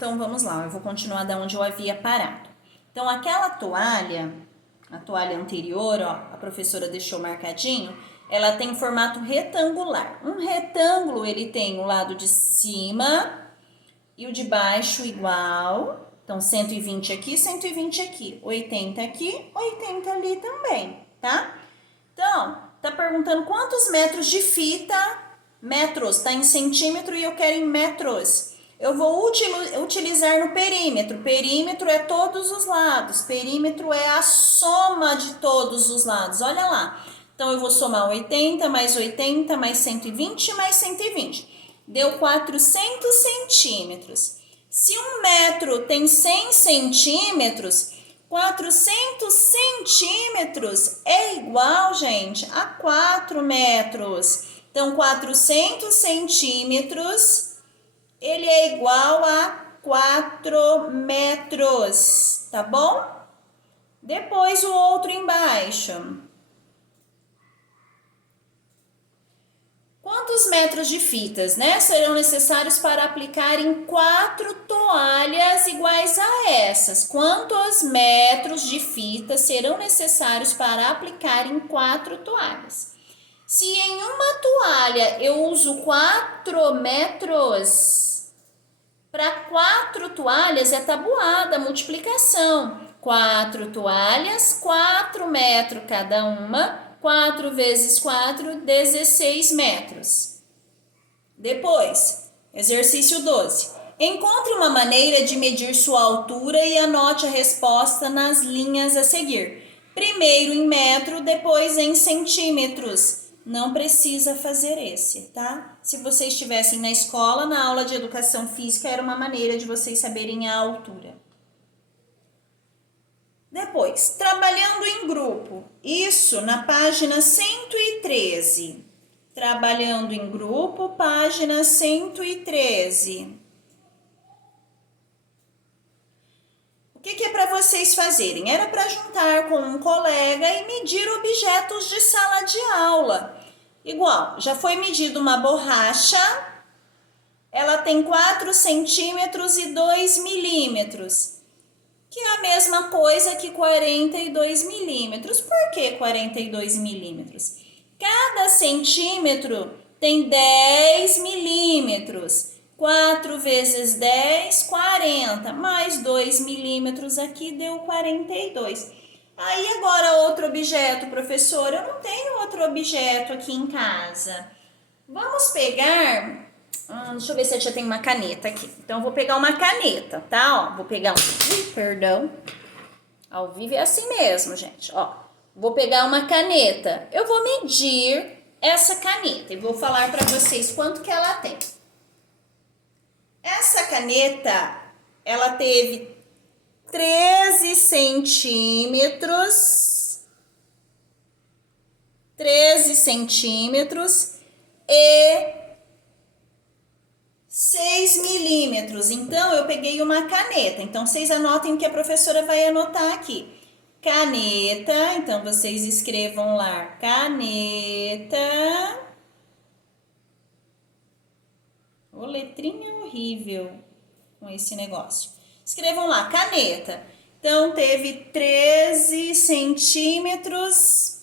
Então, vamos lá, eu vou continuar da onde eu havia parado. Então, aquela toalha, a toalha anterior, ó, a professora deixou marcadinho, ela tem formato retangular. Um retângulo, ele tem o lado de cima e o de baixo igual. Então, 120 aqui, 120 aqui, 80 aqui, 80 ali também, tá? Então, tá perguntando quantos metros de fita, metros, tá em centímetro e eu quero em metros. Eu vou utilizar no perímetro. Perímetro é todos os lados. Perímetro é a soma de todos os lados. Olha lá. Então, eu vou somar 80 mais 80 mais 120 mais 120. Deu 400 centímetros. Se um metro tem 100 centímetros, 400 centímetros é igual, gente, a 4 metros. Então, 400 centímetros, ele é igual a 4 metros, tá bom? Depois, o outro embaixo. Quantos metros de fitas, né, serão necessários para aplicar em 4 toalhas iguais a essas? Quantos metros de fita serão necessários para aplicar em 4 toalhas? Se em uma toalha eu uso 4 metros, para 4 toalhas é tabuada a multiplicação. 4 toalhas, 4 metros cada uma. 4 vezes 4, 16 metros. Depois, exercício 12. Encontre uma maneira de medir sua altura e anote a resposta nas linhas a seguir. Primeiro em metro, depois em centímetros. Não precisa fazer esse, tá? Se vocês estivessem na escola, na aula de educação física, era uma maneira de vocês saberem a altura. Depois, trabalhando em grupo, isso na página 113. Trabalhando em grupo, página 113. O que é para vocês fazerem? Era para juntar com um colega e medir objetos de sala de aula. Igual, já foi medido uma borracha, ela tem 4 centímetros e 2 milímetros. Que é a mesma coisa que 42 milímetros. Por que 42 milímetros? Cada centímetro tem 10 milímetros. 4 vezes 10, 40. Mais 2 milímetros aqui deu 42. Aí agora outro objeto, professor. Eu não tenho outro objeto aqui em casa. Vamos pegar... deixa eu ver se eu já tenho uma caneta aqui. Então, eu vou pegar uma caneta, tá? Ó, vou pegar perdão. Ao vivo é assim mesmo, gente. Ó, vou pegar uma caneta. Eu vou medir essa caneta e vou falar para vocês quanto que ela tem. Essa caneta, ela teve 13 centímetros. 13 centímetros e 6 milímetros. Então, eu peguei uma caneta. Então, vocês anotem o que a professora vai anotar aqui. Caneta. Então, vocês escrevam lá. Caneta. Ô, letrinha horrível com esse negócio. Escrevam lá. Caneta. Então, teve 13 centímetros.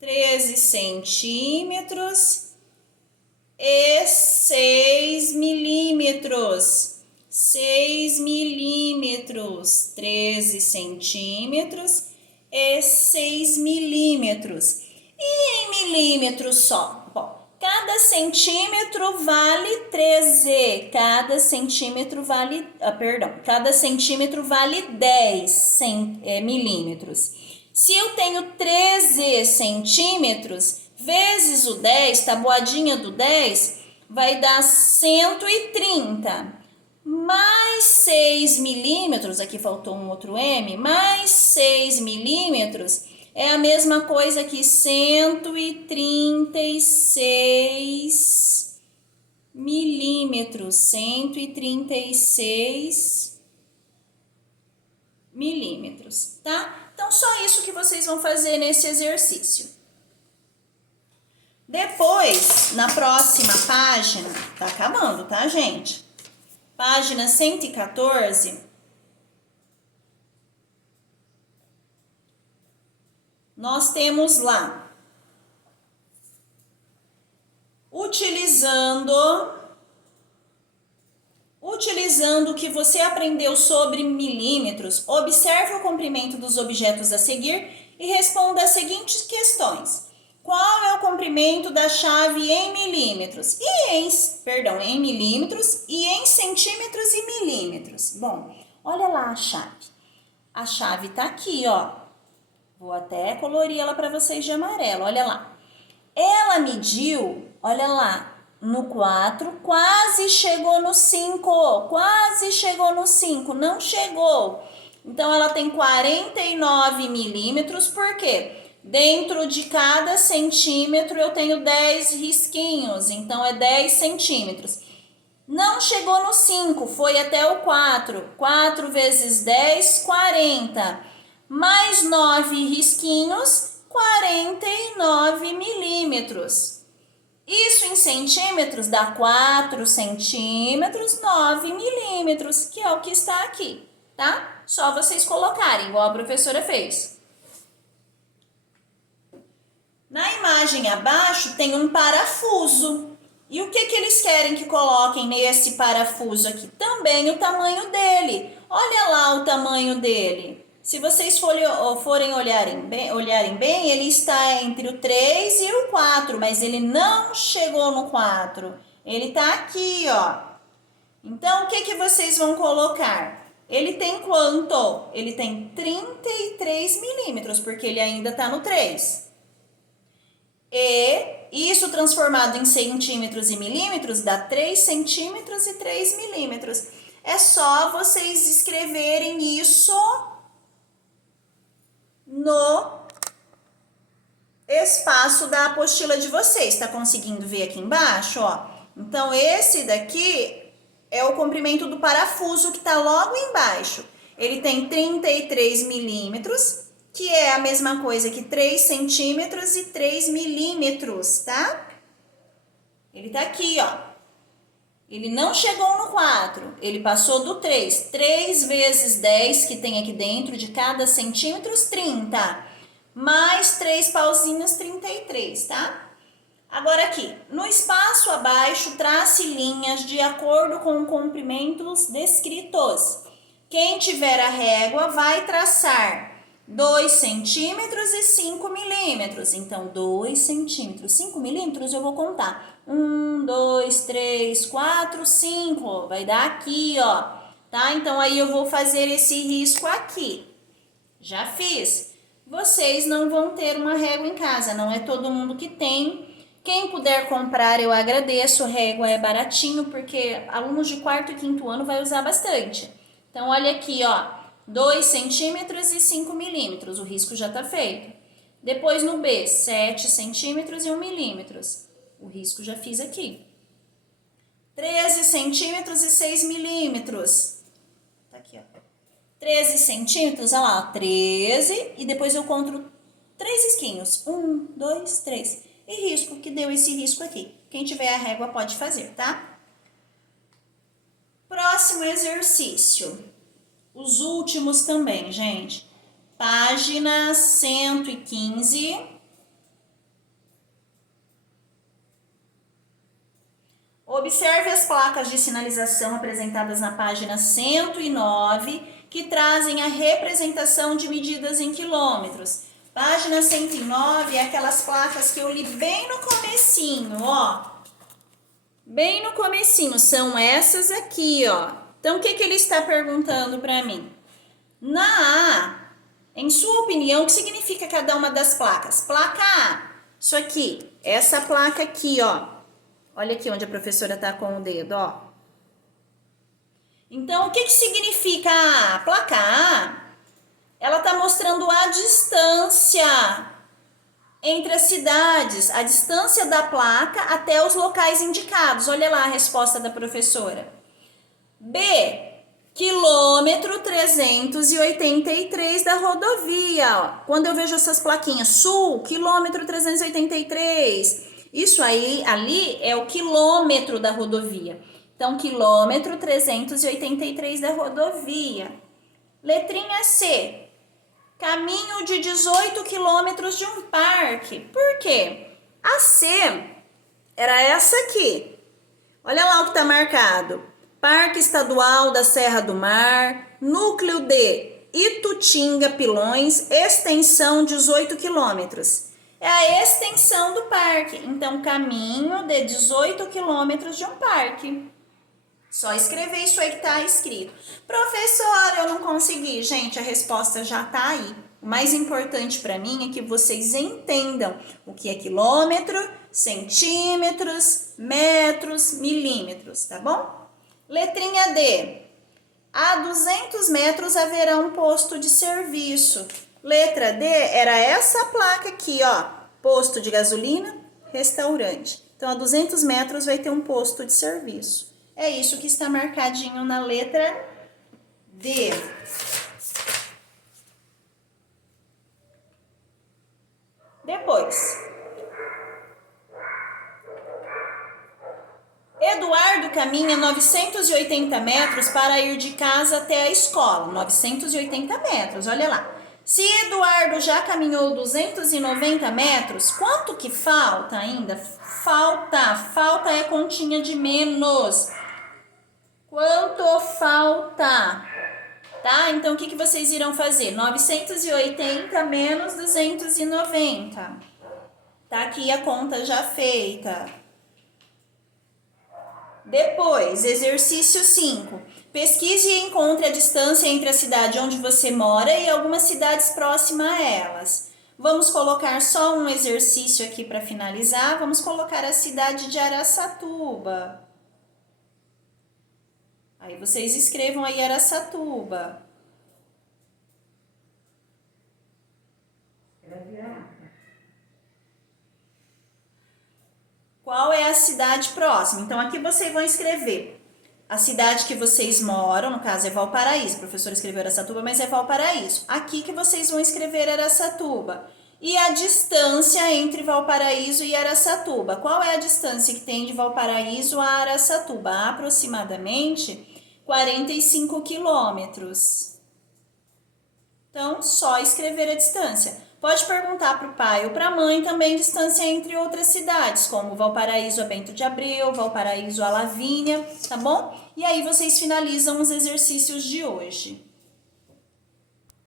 13 centímetros e 6 milímetros. 6 milímetros. 13 centímetros e 6 milímetros. E em milímetros só? Bom, cada centímetro vale 13. Cada centímetro vale... cada centímetro vale 10 milímetros. Se eu tenho 13 centímetros, vezes o 10, tabuadinha do 10, vai dar 130. Mais 6 milímetros, aqui faltou um outro M, mais 6 milímetros é a mesma coisa que 136 milímetros. 136 milímetros, tá? Então, só isso que vocês vão fazer nesse exercício. Depois, na próxima página, tá acabando, tá, gente? Página 114, nós temos lá, utilizando o que você aprendeu sobre milímetros, observe o comprimento dos objetos a seguir e responda as seguintes questões. Qual é o comprimento da chave em milímetros? Em milímetros e em centímetros e milímetros. Bom, olha lá a chave. A chave tá aqui, ó. Vou até colorir ela para vocês de amarelo, olha lá. Ela mediu, olha lá, no 4, quase chegou no 5, não chegou. Então, ela tem 49 milímetros, por quê? Dentro de cada centímetro eu tenho 10 risquinhos, então é 10 centímetros. Não chegou no 5, foi até o 4. 4 vezes 10, 40. Mais 9 risquinhos, 49 milímetros. Isso em centímetros dá 4 centímetros, 9 milímetros, que é o que está aqui, tá? Só vocês colocarem, igual a professora fez. Na imagem abaixo tem um parafuso. E o que eles querem que coloquem nesse parafuso aqui? Também o tamanho dele. Olha lá o tamanho dele. Se vocês forem olharem bem, ele está entre o 3 e o 4, mas ele não chegou no 4. Ele está aqui, ó. Então, o que vocês vão colocar? Ele tem quanto? Ele tem 33 milímetros, porque ele ainda está no 3. E isso transformado em centímetros e milímetros dá 3 centímetros e 3 milímetros. É só vocês escreverem isso no espaço da apostila de vocês. Tá conseguindo ver aqui embaixo, ó? Então, esse daqui é o comprimento do parafuso que tá logo embaixo. Ele tem 33 milímetros, que é a mesma coisa que 3 centímetros e 3 milímetros, tá? Ele tá aqui, ó. Ele não chegou no 4, ele passou do 3. 3 vezes 10 que tem aqui dentro de cada centímetro, 30. Mais 3 pauzinhos, 33, tá? Agora aqui, no espaço abaixo, trace linhas de acordo com os comprimentos descritos. Quem tiver a régua vai traçar 2 centímetros e 5 milímetros. Então, 2 centímetros, 5 milímetros eu vou contar. 1, 2, 3, 4, 5. Vai dar aqui, ó. Tá? Então, aí eu vou fazer esse risco aqui. Já fiz. Vocês não vão ter uma régua em casa. Não é todo mundo que tem. Quem puder comprar, eu agradeço. Régua é baratinho, porque alunos de 4º e 5º ano vai usar bastante. Então, olha aqui, ó. 2 centímetros e 5 milímetros, o risco já está feito. Depois no B, 7 centímetros e 1 milímetros, o risco já fiz aqui. 13 centímetros e 6 milímetros, tá aqui, ó. 13 centímetros, olha lá, 13, e depois eu conto 3 risquinhos. 1, 2, 3. E risco, que deu esse risco aqui. Quem tiver a régua pode fazer, tá? Próximo exercício. Os últimos também, gente. Página 115. Observe as placas de sinalização apresentadas na página 109, que trazem a representação de medidas em quilômetros. Página 109 é aquelas placas que eu li bem no comecinho, ó. Bem no comecinho, são essas aqui, ó. Então, o que ele está perguntando para mim? Na A, em sua opinião, o que significa cada uma das placas? Placa A, isso aqui, essa placa aqui, ó. Olha aqui onde a professora tá com o dedo, ó. Então, o que significa a A? Placa A, ela tá mostrando a distância entre as cidades, a distância da placa até os locais indicados. Olha lá a resposta da professora. B, quilômetro 383 da rodovia. Ó. Quando eu vejo essas plaquinhas, sul, quilômetro 383, Isso aí, ali é o quilômetro da rodovia. Então, quilômetro 383 da rodovia. Letrinha C. Caminho de 18 quilômetros de um parque. Por quê? A C era essa aqui. Olha lá o que está marcado. Parque Estadual da Serra do Mar, núcleo de Itutinga Pilões, extensão 18 quilômetros. É a extensão do parque. Então, caminho de 18 quilômetros de um parque. Só escrever isso aí que está escrito. Professora, eu não consegui. Gente, a resposta já está aí. O mais importante para mim é que vocês entendam o que é quilômetro, centímetros, metros, milímetros, tá bom? Letrinha D. A 200 metros haverá um posto de serviço. Letra D era essa placa aqui, ó. Posto de gasolina, restaurante. Então, a 200 metros vai ter um posto de serviço. É isso que está marcadinho na letra D. Depois, Eduardo caminha 980 metros para ir de casa até a escola. 980 metros, olha lá. Se Eduardo já caminhou 290 metros, quanto que falta ainda? Falta é continha de menos. Quanto falta? Tá? Então, o que vocês irão fazer? 980 menos 290. Tá aqui a conta já feita. Depois, exercício 5. Pesquise e encontre a distância entre a cidade onde você mora e algumas cidades próximas a elas. Vamos colocar só um exercício aqui para finalizar. Vamos colocar a cidade de Araçatuba. Aí vocês escrevam aí Araçatuba. Qual é a cidade próxima? Então, aqui vocês vão escrever a cidade que vocês moram, no caso é Valparaíso. O professor escreveu Araçatuba, mas é Valparaíso. Aqui que vocês vão escrever Araçatuba. E a distância entre Valparaíso e Araçatuba. Qual é a distância que tem de Valparaíso a Araçatuba? Aproximadamente 45 quilômetros. Então, só escrever a distância. Pode perguntar para o pai ou para a mãe também distância entre outras cidades, como Valparaíso a Bento de Abreu, Valparaíso a Lavínia, tá bom? E aí vocês finalizam os exercícios de hoje.